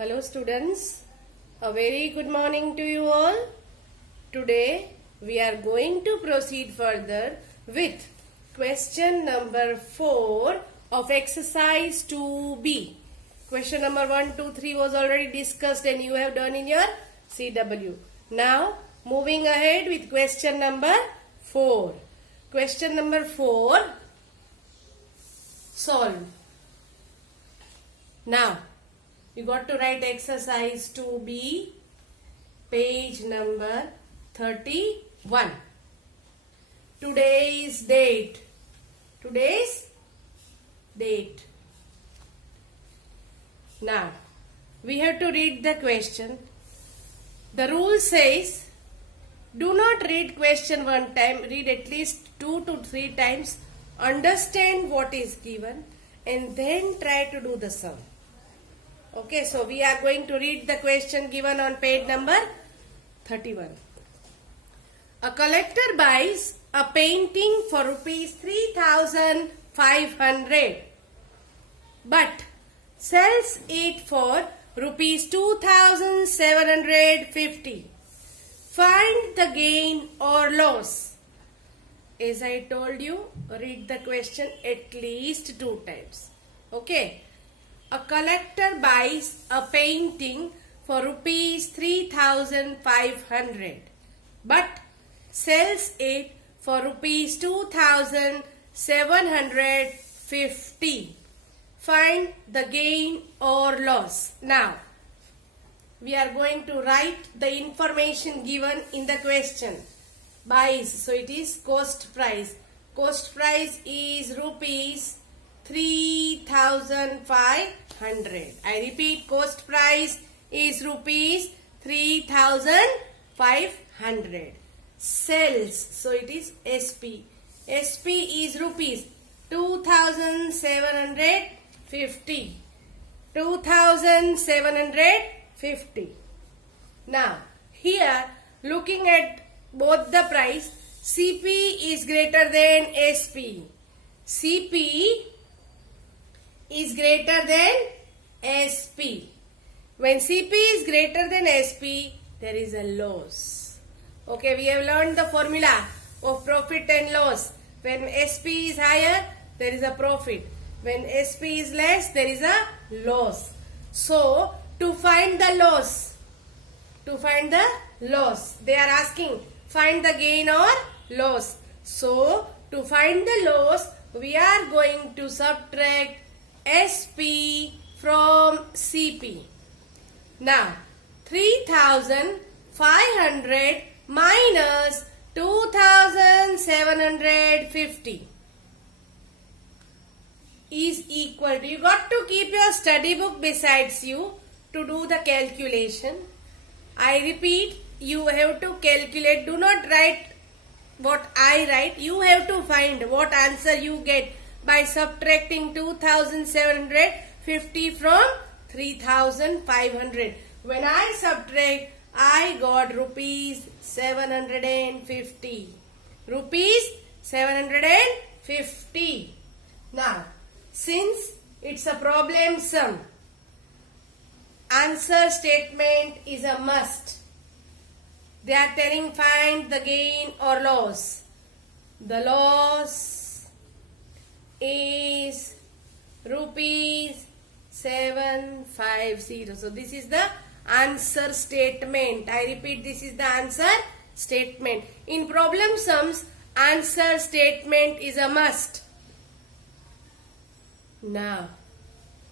Hello students, a very good morning to you all. Today we are going to proceed further with question number 4 of exercise 2B. Question number 1, 2, 3 was already discussed and you have done in your CW. Now moving ahead with question number 4. Question number 4, solve. Now you got to write exercise 2B, page number 31. Today's date. Today's date. Now, we have to read the question. The rule says, do not read question one time, read at least 2 to 3 times, understand what is given and then try to do the sum. Okay, so we are going to read the question given on page number 31. A collector buys a painting for rupees 3,500 but sells it for rupees 2,750. Find the gain or loss. As I told you, read the question at least 2 times. Okay. A collector buys a painting for rupees 3,500 but sells it for rupees 2,750. Find the gain or loss. Now, we are going to write the information given in the question. Buys, so it is cost price. Cost price is rupees 3,500. I repeat, cost price is rupees 3,500. Sells, so it is SP. SP is rupees 2,750. 2,750. Now, here looking at both the price, CP is greater than SP. CP is greater than SP. When CP is greater than SP, there is a loss. Okay, we have learned the formula of profit and loss. When SP is higher, there is a profit. When SP is less, there is a loss. So, to find the loss, they are asking, find the gain or loss. So, to find the loss, we are going to subtract SP from CP. Now, 3,500 minus 2,750 is equal to, you got to keep your study book besides you to do the calculation. I repeat, you have to calculate. Do not write what I write. You have to find what answer you get by subtracting 2,750 from 3,500. When I subtract, I got rupees 750. Rupees 750. Now, since it's a problem sum, answer statement is a must. They are telling find the gain or loss. The loss is rupees 750. So this is the answer statement. I repeat, this is the answer statement. In problem sums, answer statement is a must. Now,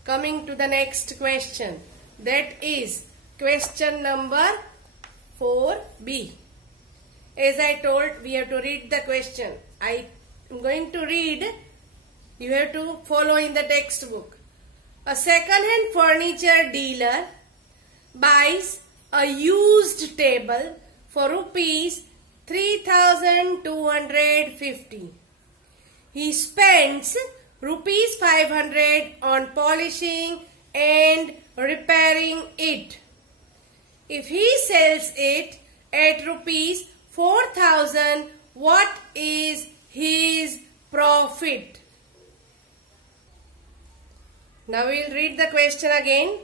coming to the next question. That is question number 4B. As I told, we have to read the question. I am going to read. You have to follow in the textbook. A second-hand furniture dealer buys a used table for rupees 3,250. He spends rupees 500 on polishing and repairing it. If he sells it at rupees 4,000, what is his profit? Now we will read the question again.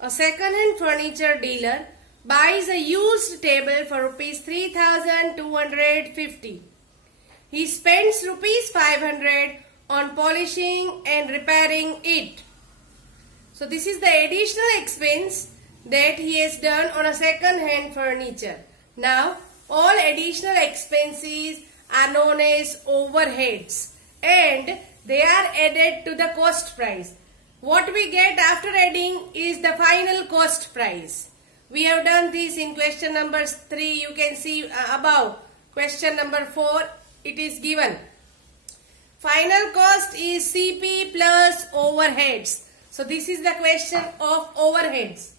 a second-hand furniture dealer buys a used table for rupees 3,250. He spends rupees 500 on polishing and repairing it. So this is the additional expense that he has done on a second-hand furniture. Now all additional expenses are known as overheads and they are added to the cost price. What we get after adding is the final cost price. We have done this in question number 3. You can see above question number 4 it is given. Final cost is CP plus overheads. So this is the question of overheads.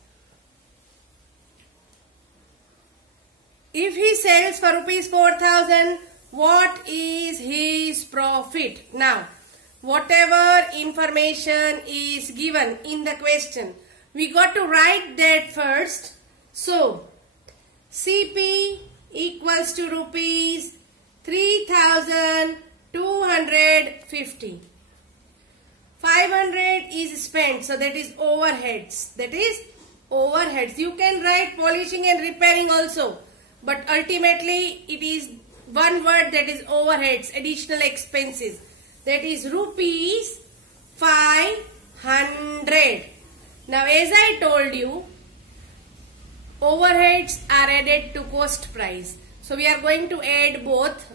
If he sells for rupees 4,000, what is his profit? Now, whatever information is given in the question, we got to write that first. So, CP equals to rupees 3,250. 500 is spent, so that is overheads. That is overheads. You can write polishing and repairing also, but ultimately it is one word, that is overheads, additional expenses. That is rupees 500. Now as I told you, overheads are added to cost price. So we are going to add both.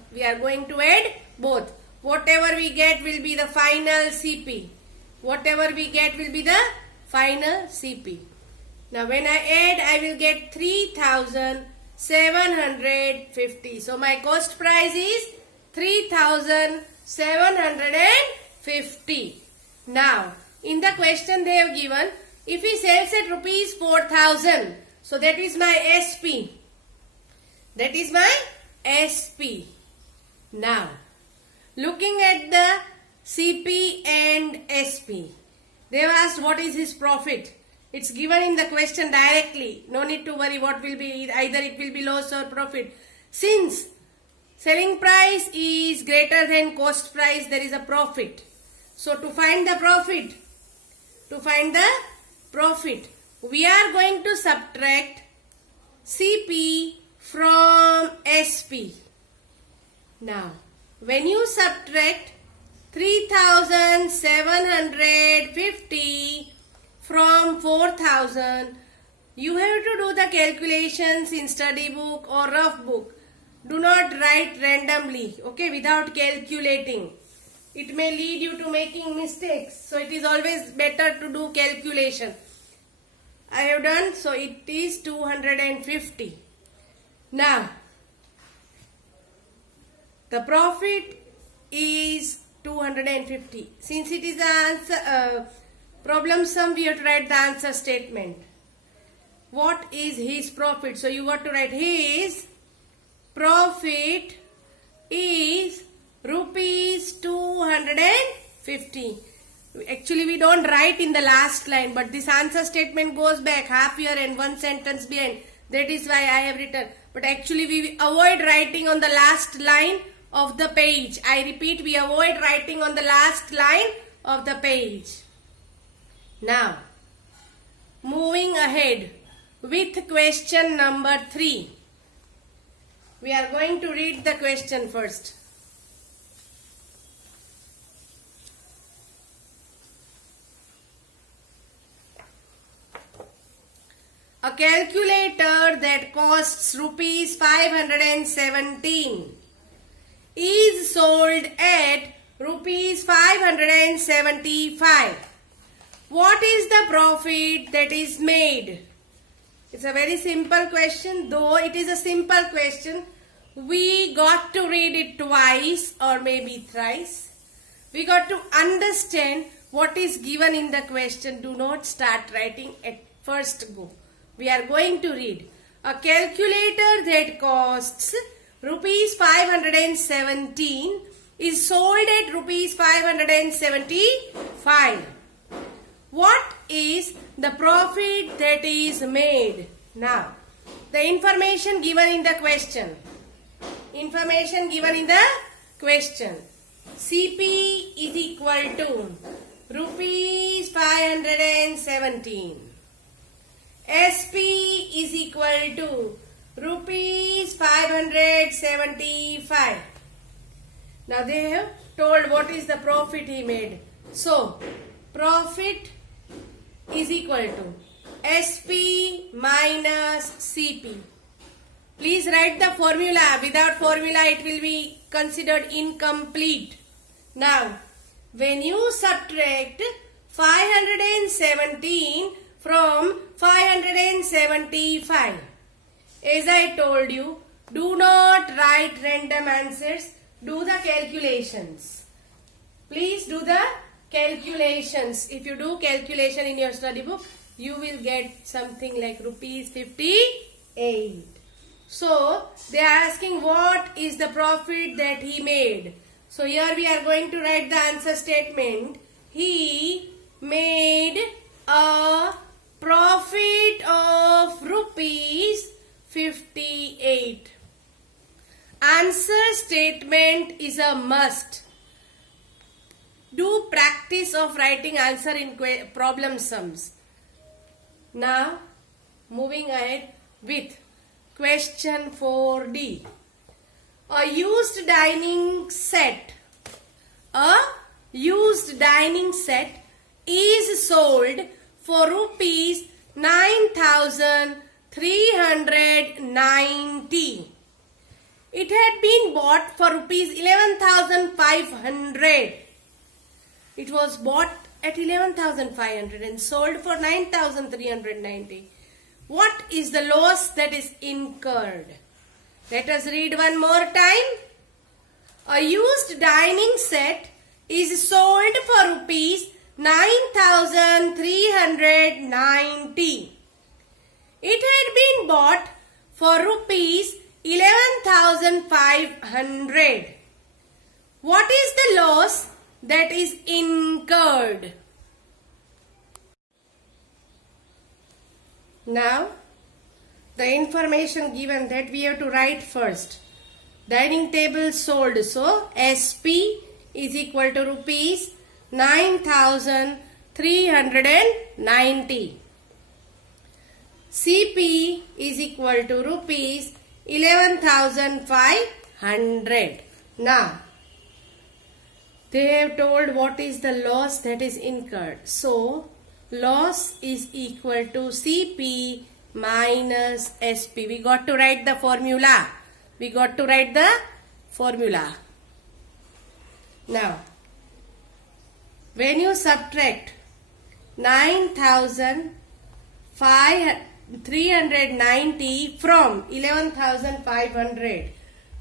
Whatever we get will be the final CP. Whatever we get will be the final CP. Now when I add, I will get 3,750. So my cost price is 3,750. Now in the question they have given, if he sells at rupees 4,000, so that is my SP. That is my SP. Now looking at the CP and SP, they have asked what is his profit. It's given in the question directly. No need to worry what will be, either it will be loss or profit. Since selling price is greater than cost price, there is a profit. So to find the profit, we are going to subtract CP from SP. Now, when you subtract 3,750 from 4,000, you have to do the calculations in study book or rough book. Do not write randomly, okay, without calculating. It may lead you to making mistakes. So it is always better to do calculation. I have done, so it is 250. Now, the profit is 250. Since it is the answer, problem sum, we have to write the answer statement. What is his profit? So you got to write his profit is rupees 250. Actually, we don't write in the last line, but this answer statement goes back half year and one sentence behind. That is why I have written. But actually, we avoid writing on the last line of the page. I repeat, we avoid writing on the last line of the page. Now, moving ahead with question number 3. We are going to read the question first. A calculator that costs rupees 517 is sold at rupees 575. What is the profit that is made? It's a very simple question. Though it is a simple question, we got to read it twice or maybe thrice. We got to understand what is given in the question. Do not start writing at first go. We are going to read. A calculator that costs rupees 517 is sold at rupees 575. What is the profit that is made? Now, the information given in the question. CP is equal to rupees 517. SP is equal to rupees 575. Now they have told what is the profit he made. So profit is equal to SP minus CP. Please write the formula. Without formula it will be considered incomplete. Now when you subtract 517 from 575, as I told you, do not write random answers. Do the calculations. Please do the calculations. If you do calculation in your study book, you will get something like rupees 58. So they are asking what is the profit that he made. So here we are going to write the answer statement. He made a profit of rupees 58. Answer statement is a must. Do practice of writing answer in problem sums. Now moving ahead with question 4D. A used dining set. A used dining set is sold for rupees 9,390. It had been bought for rupees 11,500. It was bought at 11,500 and sold for 9,390. What is the loss that is incurred? Let us read one more time. A used dining set is sold for rupees 9,390. It had been bought for rupees 11,500. What is the loss that is incurred? Now, the information given that we have to write first. Dining table sold. So, SP is equal to rupees 9,390. CP is equal to rupees 11,500. Now, they have told what is the loss that is incurred. So, loss is equal to CP minus SP. We got to write the formula. Now, when you subtract 9,390 from 11,500,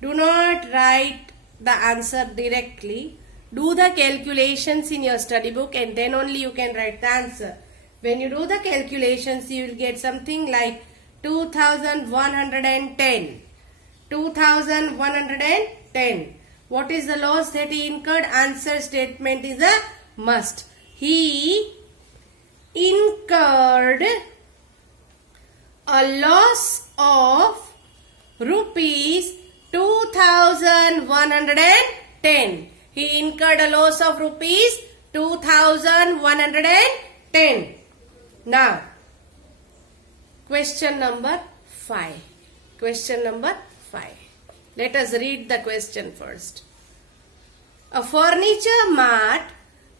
do not write the answer directly. Do the calculations in your study book and then only you can write the answer. When you do the calculations, you will get something like 2,110. 2,110. What is the loss that he incurred? Answer statement is a must. He incurred a loss of rupees 2,110. He incurred a loss of rupees 2,110. Now, question number 5. Let us read the question first. A furniture mart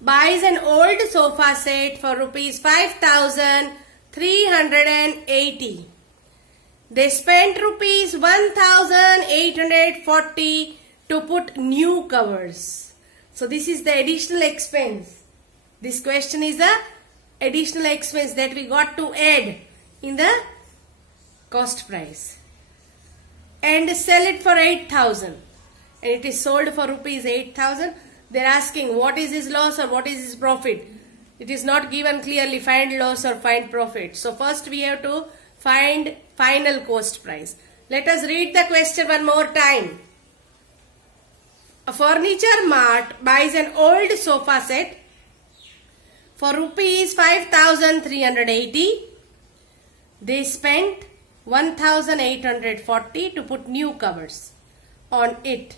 buys an old sofa set for rupees 5,380. They spent rupees 1,840 to put new covers. So this is the additional expense. This question is the additional expense that we got to add in the cost price. And sell it for 8,000. And it is sold for rupees 8,000. They are asking what is his loss or what is his profit. It is not given clearly, find loss or find profit. So first we have to find final cost price. Let us read the question one more time. A furniture mart buys an old sofa set for rupees 5,380. They spent 1,840 to put new covers on it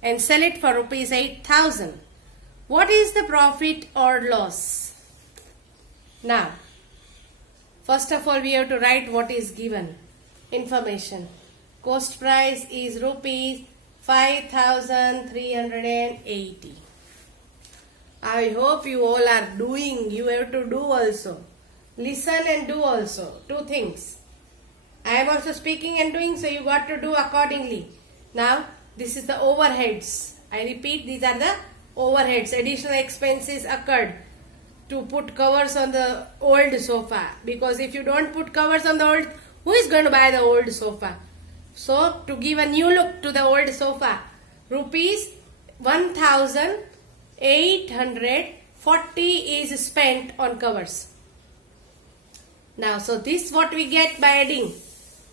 and sell it for rupees 8,000. What is the profit or loss? Now, First of all, we have to write what is given. Information. Cost price is rupees 5,380. I hope you all are doing. You have to do also. Listen and do also. Two things. I am also speaking and doing, so you got to do accordingly. Now, this is the overheads. I repeat, these are the overheads. Additional expenses occurred to put covers on the old sofa. Because if you don't put covers on the old, who is going to buy the old sofa? So, to give a new look to the old sofa, rupees 1,840 is spent on covers. Now, so this what we get by adding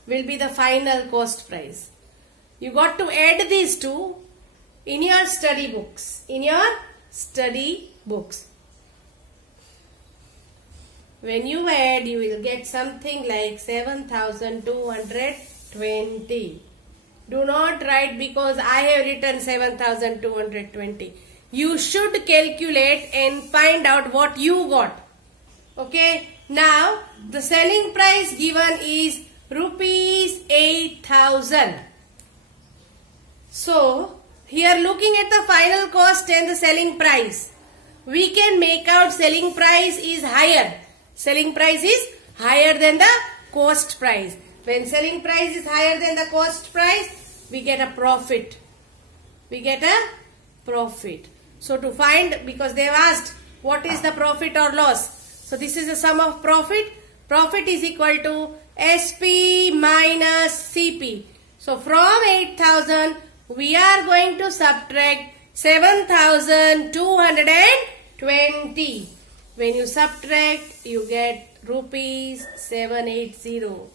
will be the final cost price. You got to add these two in your study books. In your study books. When you add, you will get something like 7,220. Do not write because I have written 7,220. You should calculate and find out what you got. Okay. Now, the selling price given is rupees 8,000. So, here looking at the final cost and the selling price, we can make out selling price is higher. Selling price is higher than the cost price. When selling price is higher than the cost price, we get a profit. We get a profit. So to find, because they have asked what is the profit or loss. So this is the sum of profit. Profit is equal to SP minus CP. So from 8,000, we are going to subtract 7,220. When you subtract, you get rupees 780.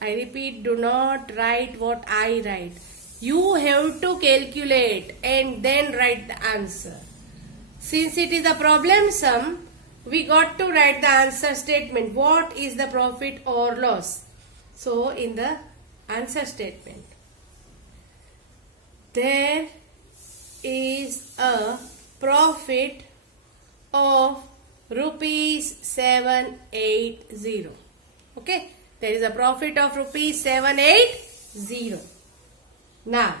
I repeat, do not write what I write. You have to calculate and then write the answer. Since it is a problem sum, we got to write the answer statement. What is the profit or loss? So, in the answer statement, there is a profit of rupees 780. Okay, there is a profit of rupees 780. Now,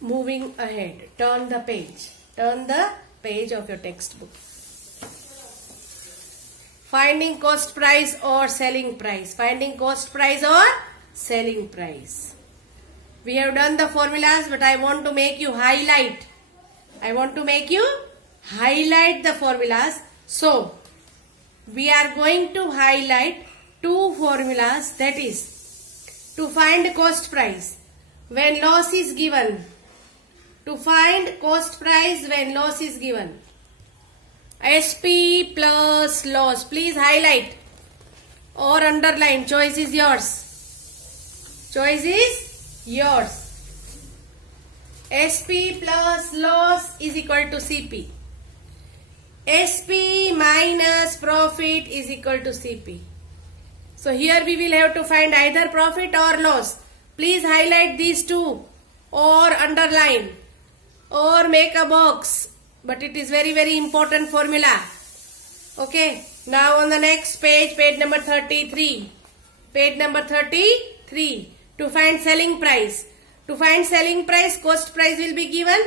moving ahead, turn the page. Turn the page of your textbook. Finding cost price or selling price. Finding cost price or selling price. We have done the formulas, but I want to make you highlight. I want to make you highlight the formulas. So, we are going to highlight two formulas, that is, to find cost price when loss is given. To find cost price when loss is given. SP plus loss. Please highlight or underline. Choice is yours. Choice is yours. SP plus loss is equal to CP. SP minus profit is equal to CP. So here we will have to find either profit or loss. Please highlight these two or underline or make a box. But it is very, very important formula. Okay. Now on the next page, page number 33. Page number 33. To find selling price. To find selling price, cost price will be given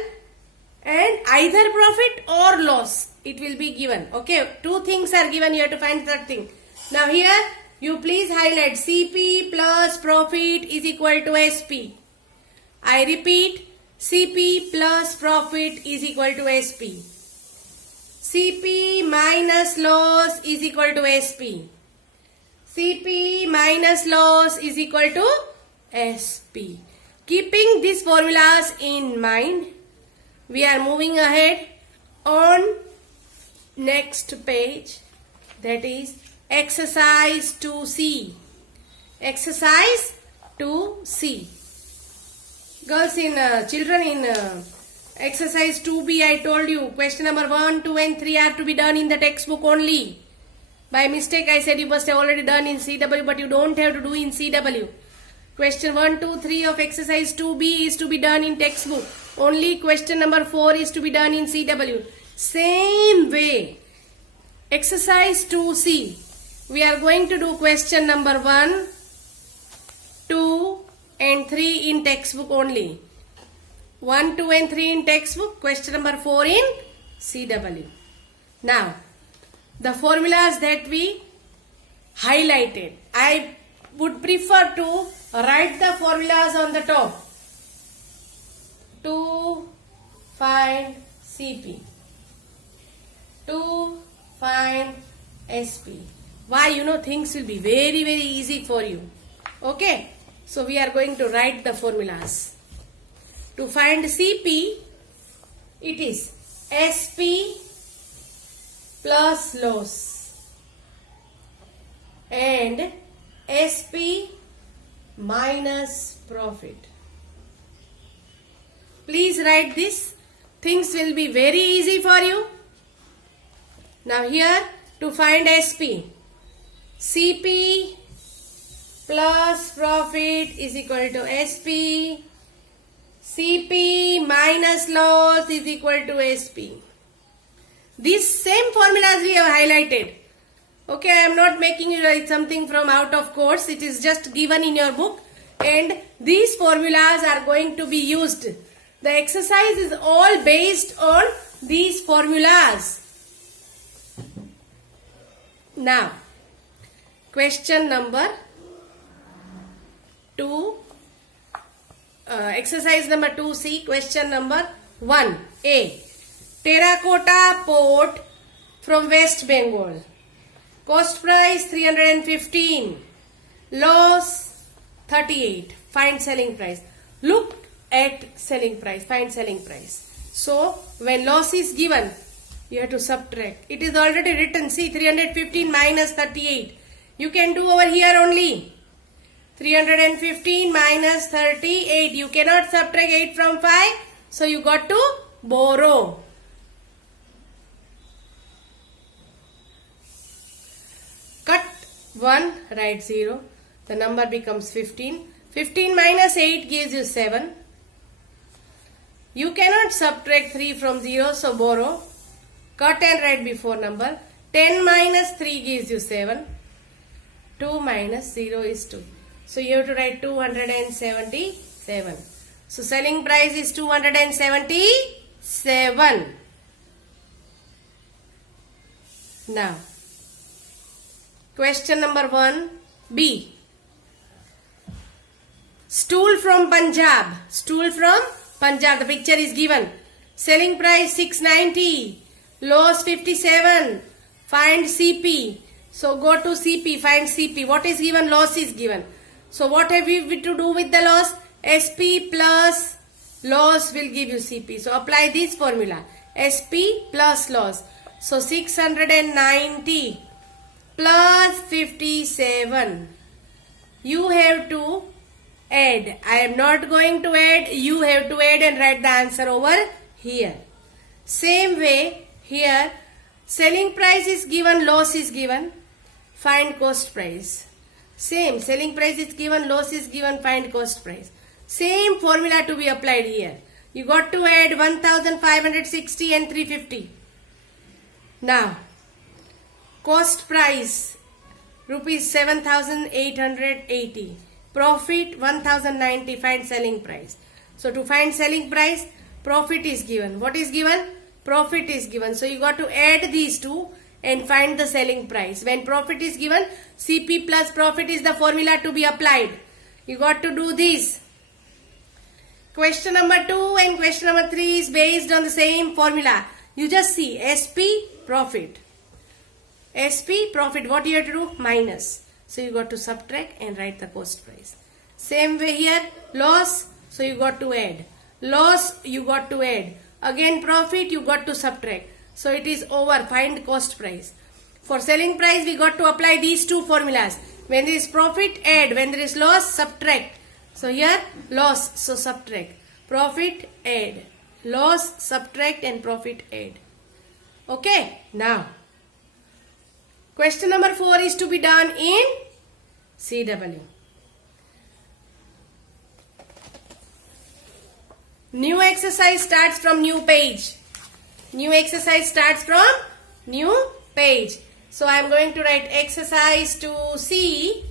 and either profit or loss it will be given. Okay. Two things are given. You have to find third thing. Now here you please highlight CP plus profit is equal to SP. I repeat, CP plus profit is equal to SP. CP minus loss is equal to SP. CP minus loss is equal to SP. Keeping these formulas in mind, we are moving ahead on next page, that is exercise 2C. Exercise 2C. Girls, children, in exercise 2B, I told you question number 1, 2 and 3 are to be done in the textbook only. By mistake, I said you must have already done in CW, but you don't have to do in CW. Question 1, 2, 3 of exercise 2B is to be done in textbook. Only question number 4 is to be done in CW. Same way, Exercise 2C. We are going to do question number 1, 2 and 3 in textbook only. 1, 2 and 3 in textbook. Question number 4 in CW. Now, the formulas that we highlighted. I would prefer to write the formulas on the top. To find CP. To find SP. Why? Things will be very easy for you. Okay. So we are going to write the formulas. To find CP, it is SP plus loss and SP minus profit. Please write this. Things will be very easy for you. Now here, to find SP, CP plus profit is equal to SP. CP minus loss is equal to SP. These same formulas we have highlighted. Okay, I am not making you write something from out of course. It is just given in your book. And these formulas are going to be used. The exercise is all based on these formulas. Now, question number 2. Exercise number 2C, question number 1A. Terracotta pot from West Bengal. Cost price 315. Loss 38. Find selling price. Look at selling price. Find selling price. So, when loss is given, you have to subtract. It is already written. See, 315 minus 38. You can do over here only. 315 minus 38. You cannot subtract 8 from 5. So you got to borrow. Cut 1, write 0. The number becomes 15. 15 minus 8 gives you 7. You cannot subtract 3 from 0, so borrow. Cut and write before number. 10 minus 3 gives you 7. 2 minus 0 is 2. So you have to write 277. So selling price is 277. Now, question number 1B. Stool from Punjab. Stool from Punjab. The picture is given. Selling price 690. Loss 57. Find CP. So go to CP. Find CP. What is given? Loss is given. So what have we to do with the loss? SP plus loss will give you CP. So apply this formula. SP plus loss. So 690 plus 57. You have to add. I am not going to add. You have to add and write the answer over here. Same way here. Selling price is given. Loss is given. Find cost price. Same, selling price is given, loss is given, find cost price. Same formula to be applied here. You got to add 1560 and 350. Now, cost price rupees 7880. Profit 1090, find selling price. So to find selling price, profit is given. What is given? Profit is given. So you got to add these two and find the selling price. When profit is given, CP plus profit is the formula to be applied. You got to do this. Question number 2 and question number 3 is based on the same formula. You just see SP profit. SP profit, what you have to do? Minus. So you got to subtract and write the cost price. Same way here, loss, so you got to add. Loss, you got to add. Again profit, you got to subtract. So it is over. Find cost price. For selling price, we got to apply these two formulas. When there is profit, add. When there is loss, subtract. So here, loss, so subtract. Profit, add. Loss, subtract, and profit, add. Okay. Now, question number 4 is to be done in CW. New exercise starts from new page. New exercise starts from new page. So I am going to write exercise to C.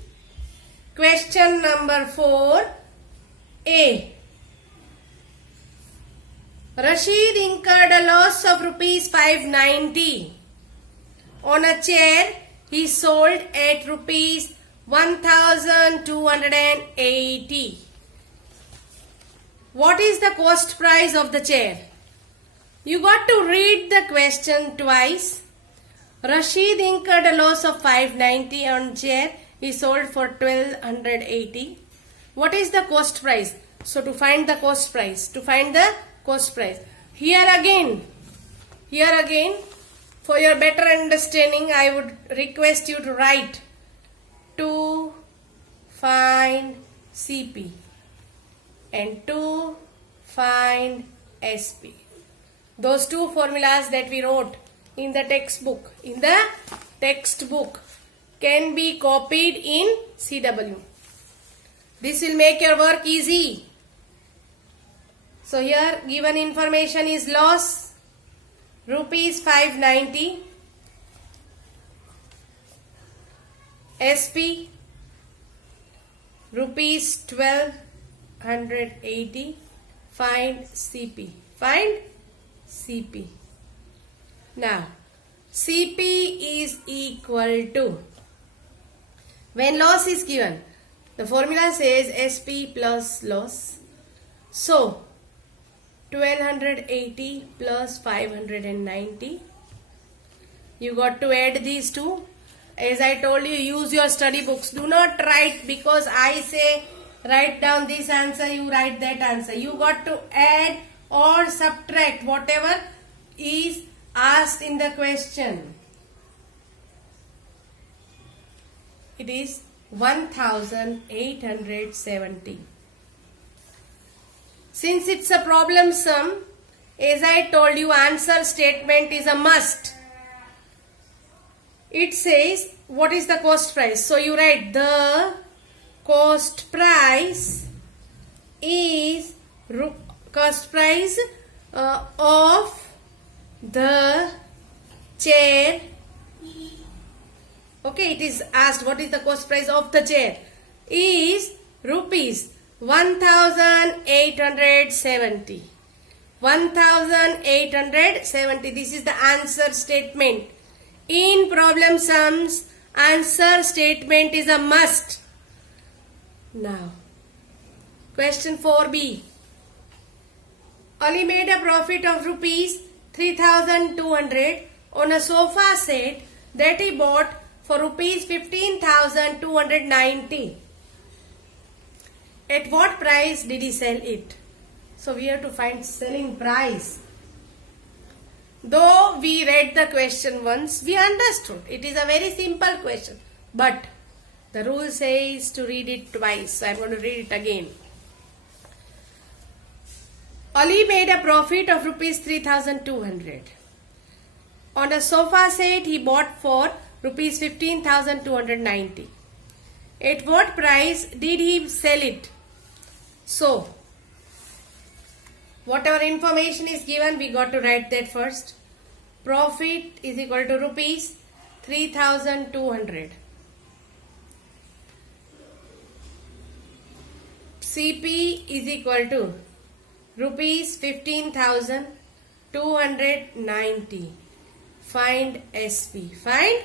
Question number 4A. Rashid incurred a loss of rupees 590 on a chair he sold at rupees 1280. What is the cost price of the chair? You got to read the question twice. Rashid incurred a loss of 590 on chair he sold for 1280. What is the cost price? So to find the cost price, here again, for your better understanding, I would request you to write to find CP and to find SP. Those two formulas that we wrote in the textbook, can be copied in CW. This will make your work easy. So here given information is loss rupees 590, SP rupees 1280, find CP. Now CP is equal to, when loss is given, the formula says SP plus loss. So 1280 plus 590. You got to add these two. As I told you, use your study books. Do not write because I say write down this answer, you write that answer. You got to add or subtract whatever is asked in the question. It is 1870. Since it's a problem sum, as I told you, answer statement is a must. It says, what is the cost price? So you write the cost price is of the chair. Okay, it is asked what is the cost price of the chair is rupees 1870. 1870. This is the answer statement. In problem sums, answer statement is a must. Now, question 4B. Ali made a profit of rupees 3200 on a sofa set that he bought for rupees 15,290. At what price did he sell it? So we have to find selling price. Though we read the question once, we understood. It is a very simple question. But the rule says to read it twice. So I am going to read it again. Ali made a profit of rupees 3,200. On a sofa set he bought for rupees 15,290. At what price did he sell it? So, whatever information is given, we got to write that first. Profit is equal to rupees 3,200. CP is equal to rupees 15,290. Find SP. Find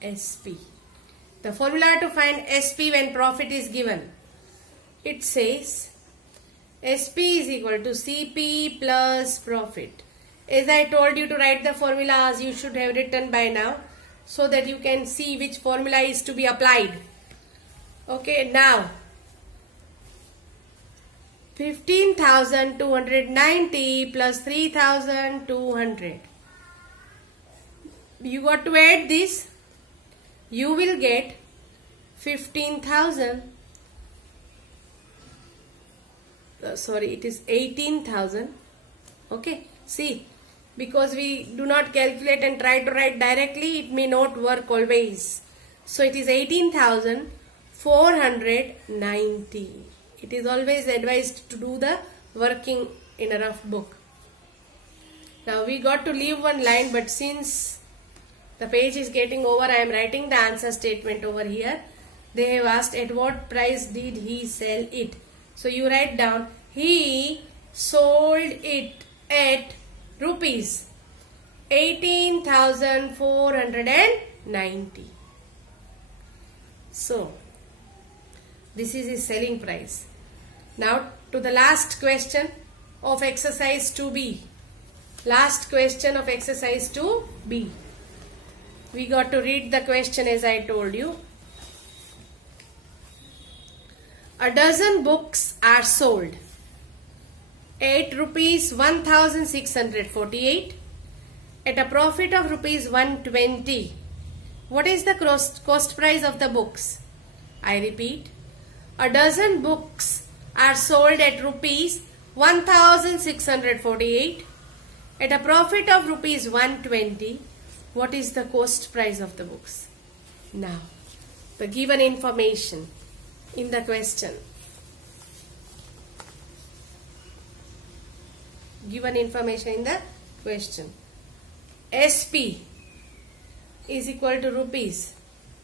SP. The formula to find SP when profit is given. It says SP is equal to CP plus profit. As I told you to write the formulas, you should have written by now so that you can see which formula is to be applied. Okay, now 15,290 plus 3,200. You got to add this. You will get 15,000. Sorry, it is 18,000. Okay, see, because we do not calculate and try to write directly, it may not work always. So it is 18,490. It is always advised to do the working in a rough book. Now we got to leave one line, but since The page is getting over. I am writing the answer statement over here. They have asked at what price did he sell it. So you write down, he sold it at rupees 18,490. So this is his selling price. Now to the last question of exercise 2B. Last question of exercise 2B. We got to read the question as I told you. A dozen books are sold at rupees 1,648 at a profit of rupees 120. What is the cost price of the books? I repeat. A dozen books are sold at rupees 1,648 at a profit of rupees 120. What is the cost price of the books? Now, the given information in the question. Given information in the question. SP is equal to rupees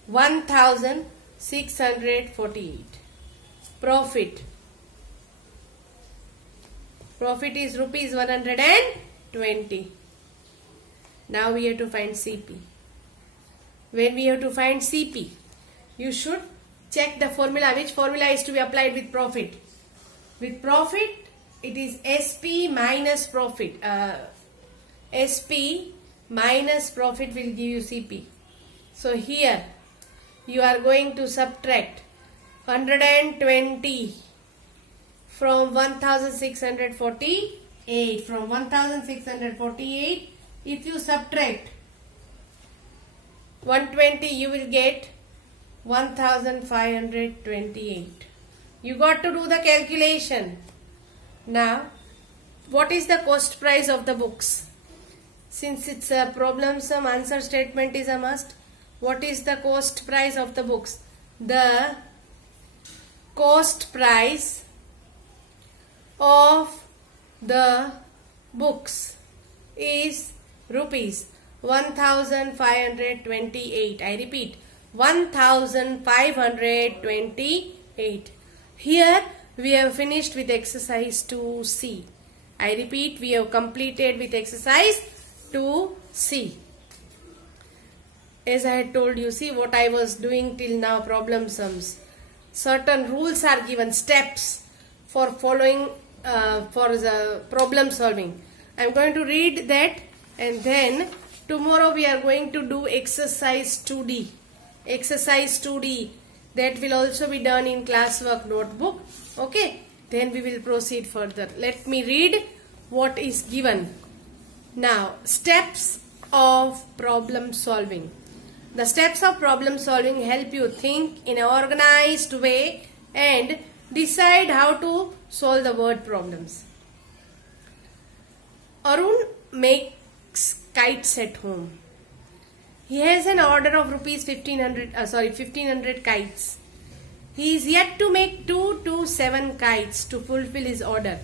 1,648. Profit is rupees 120. Now we have to find CP. When we have to find CP, you should check the formula. Which formula is to be applied with profit? With profit, it is SP minus profit. SP minus profit will give you CP. So here you are going to subtract 120 from 1,648. From 1,648, if you subtract 120, you will get 1,528. You got to do the calculation. Now, what is the cost price of the books? Since it's a problem sum, answer statement is a must. What is the cost price of the books? The cost price of the books is rupees 1,528. I repeat, 1,528. Here we have finished with exercise 2C. I repeat, we have completed with exercise 2C. As I had told you, see what I was doing till now, problem sums. Certain rules are given, steps for following for the problem solving. I am going to read that, and then tomorrow we are going to do exercise 2D. Exercise 2D, that will also be done in classwork notebook. Okay, then we will proceed further. Let me read what is given. Now, steps of problem solving. The steps of problem solving help you think in an organized way and decide how to solve the word problems. Arun makes kites at home. He has an order of rupees 1500 kites. He is yet to make 2 to 7 kites to fulfill his order.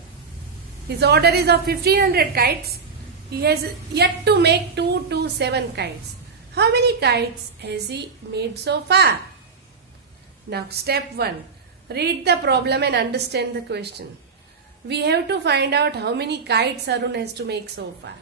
His order is of 1500 kites. He has yet to make 2 to 7 kites. How many kites has he made so far? Now, step 1. Read the problem and understand the question. We have to find out how many kites Arun has to make so far.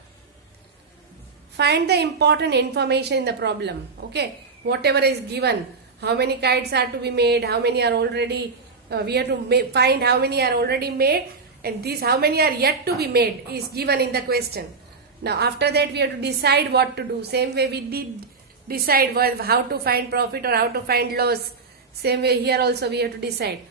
Find the important information in the problem. Okay, whatever is given, how many kites are to be made, how many are already, we have to find how many are already made, and these how many are yet to be made is given in the question. Now after that we have to decide what to do. Same way we did decide how to find profit or how to find loss. Same way here also we have to decide.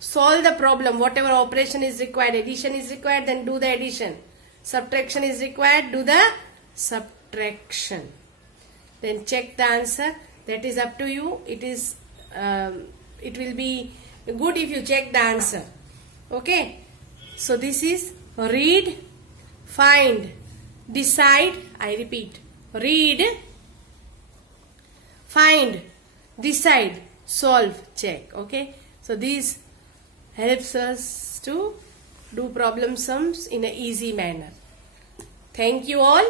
Solve the problem. Whatever operation is required, addition is required, then do the addition. Subtraction is required, do the subtraction. Then check the answer. That is up to you. It will be good if you check the answer. Okay. So this is read, find, decide. I repeat. Read, find, decide, solve, check. Okay. So this helps us to do problem sums in an easy manner. Thank you all.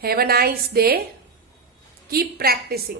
Have a nice day. Keep practicing.